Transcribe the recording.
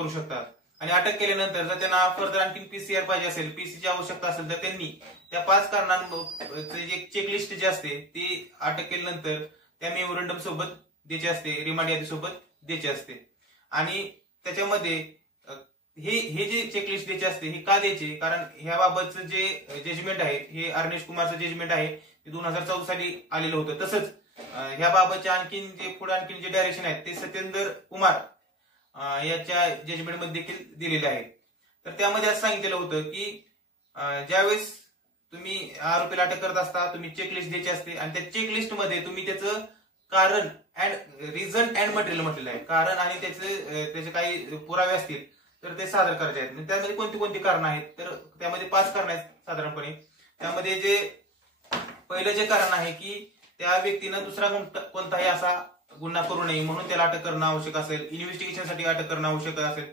करू शकतात. आणि अटक केल्यानंतर जर त्यांना फर्दर आणखी पीसीआर पाहिजे असेल, पीसीची आवश्यकता असेल, तर त्यांनी त्या 5 कारणांचे जे चेकलिस्ट जे असते ती अटक केल्यानंतर त्या मेमोरंडम सोबत द्यायची असते, रिमांड यादी सोबत द्यायची असते. आणि त्याच्यामध्ये हे जे चेकलिस्ट द्यायचे असते हे का द्यायचे, कारण ह्याबाबतचं जे जजमेंट आहे हे अर्नेश कुमारचं जजमेंट आहे ते 2014 साली आलेलं होतं. तसंच ह्याबाबतचे आणखीन जे डायरेक्शन आहेत ते सत्येंद्र कुमार याच्या जजमेंटमध्ये देखील दिलेले आहे. तर त्यामध्ये असं सांगितलेलं होतं की ज्यावेळेस तुम्ही आरोपीला अटक करत असता तुम्ही चेकलिस्ट द्यायची असते आणि त्या चेकलिस्ट मध्ये तुम्ही त्याचं कारण अँड रिझन अँड मटेरियल म्हटलेलं आहे. कारण आणि त्याचे काही पुरावे असतील तर ते सादर करायचे आहेत. त्यामध्ये कोणती कोणती कारण आहेत, तर त्यामध्ये 5 कारण आहेत साधारणपणे. त्यामध्ये जे पहिलं जे कारण आहे की त्या व्यक्तीनं दुसरा कोणताही असा गुन्हा करू नये म्हणून त्याला अटक करणं आवश्यक असेल, इन्व्हेस्टिगेशनसाठी अटक करणं आवश्यक असेल.